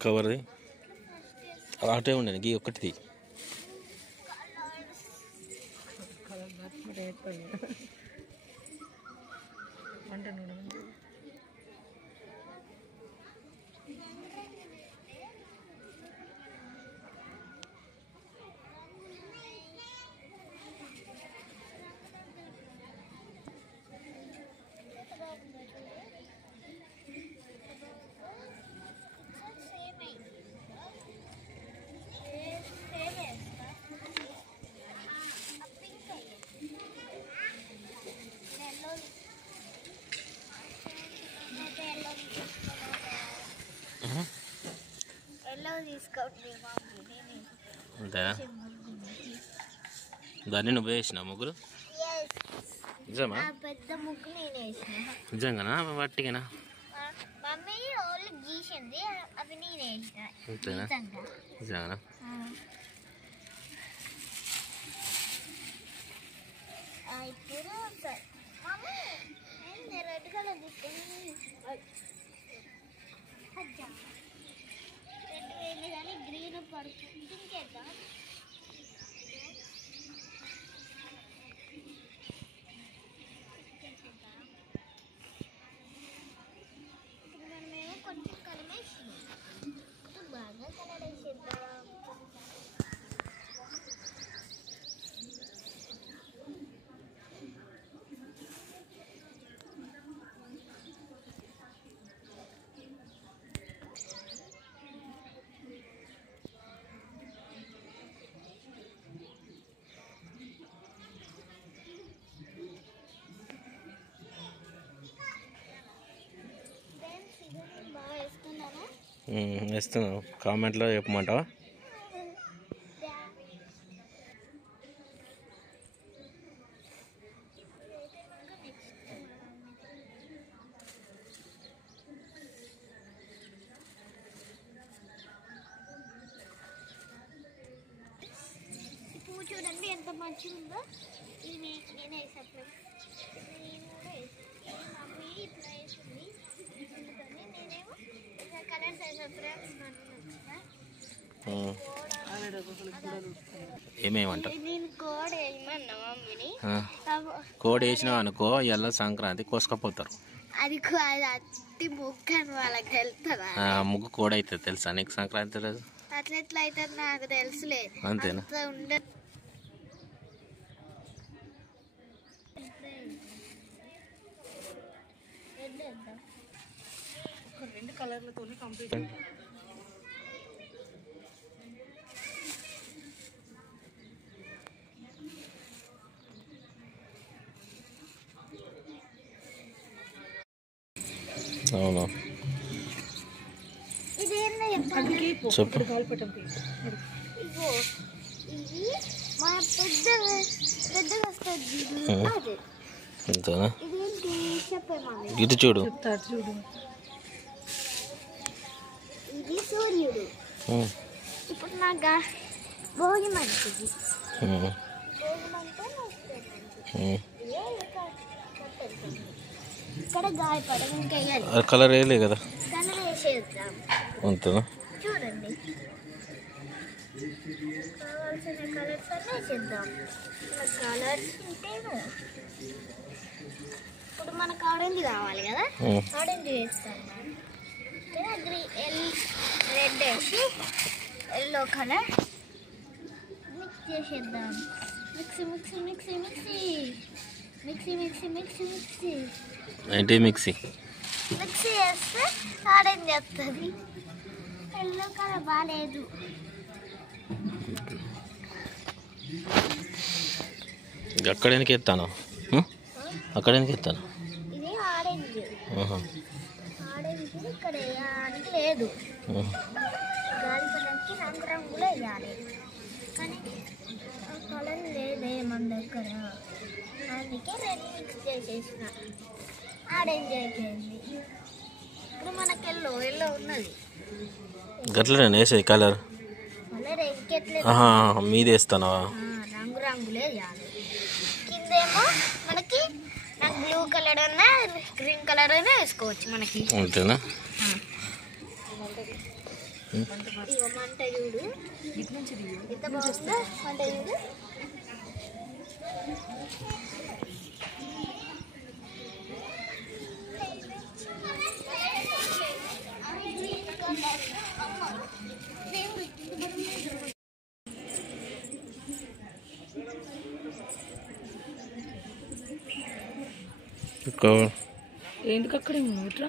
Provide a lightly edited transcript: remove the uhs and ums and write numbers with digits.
కవర్ది అటే ఉండండి గీ ఒక్కటిది అంతేనా దాన్ని నువ్వు వేసిన ముగ్గురు నిజమా నిజంగానా వట్టిగానా అంతేనా నిజంగానా గ్రీన్ పడుతుంది ఇంకేద్దాం మనమేమో కొంచెం కలర్ వేసినాం బాగా కలర్ వేసేద్దాం వేస్తున్నావు కామెంట్లో చెప్పమంటావా పువ్వు చూడండి ఎంత మంచిగా ఉందో ఇది నేనే వేసాను మమ్మీ ఇట్లా వేసింది అందుకని నేనేమో ఇట్లా కలర్స్ వేసాను ఏమేమంటావు నేను కోడ్ వేయమన్నా మమ్మీని కోడి వేసినావు అనుకో ఇలా సంక్రాంతి కోసుకపోతారు అది అట్టి ముగ్గు అని వాళ్ళకి తెలుస్తుందా ముగ్గు కోడి అవుతుంది తెలుసా నీకు సంక్రాంతి రోజు అట్లా ఎట్లా అవుతుంది నాకు తెలుసులే అంతేనా ఉండదు రెండు కలర్లతో కంప్లీట్ అవునా చెప్పు ఇగో ఇది మా పెద్దగా వస్తుంది అంతేనా ఇదేంటి చెప్పేమని ఇటు చూడు చెప్తాడు చూడు ఇది సూర్యుడు ఇప్పుడు నాకు భోగి మంచిది భోగి అంటే ఇక్కడ గాయపడడం ఇంకా వేయాలి కలర్ వేయలే కదా కలర్ వేసేద్దాం అంతేనా చూడండి కావాల్సిన కలర్స్ అన్నీ వేసేద్దాం కలర్స్ ఉంటేను ఇప్పుడు మనకు ఆరెంజ్ కావాలి కదా ఆరెంజ్ వేస్తాం రెడ్ వేసి ఎల్లో కలర్ మిక్స్ చేసేద్దాం mixie mixie mixie mixie mixie mixie mixie mixie ఏంటి మిక్సీ మిక్సీ చేస్తే ఆరెంజ్ వస్తుంది ఎల్లో కలర్ బాగాలేదు అక్కడ ఎందుకు ఎత్తాను అక్కడ ఎందుకు ఎత్తాను ఇది ఆరెంజ్ ఆరెంజ్ ఇక్కడ వేయడానికి లేదు గాలిపటానికి రంగు రంగులు వేయాలి కానీ ఆ కలర్ లేదే మన దగ్గర అందుకే రెడ్ మిక్స్ చేసేసిన ఆరెంజ్ అయిపోయింది ఇప్పుడు మనకి ఎల్లో ఉన్నది గట్లనే వేసేది కలర్ కలర్ ఇంకెట్లేదు మీది వేస్తానా రంగు రంగులే వేయాలి కిందేమో మనకి నాకు బ్లూ కలర్ అన్నా గ్రీన్ కలర్ అయినా వేసుకోవచ్చు మనకి అంతేనా ఇగో మంట చూడు, ఇటు నుంచి దిగు. ఎంత బాగుందో మంట చూడు. ఎందుకు అక్కడ ఇట్లా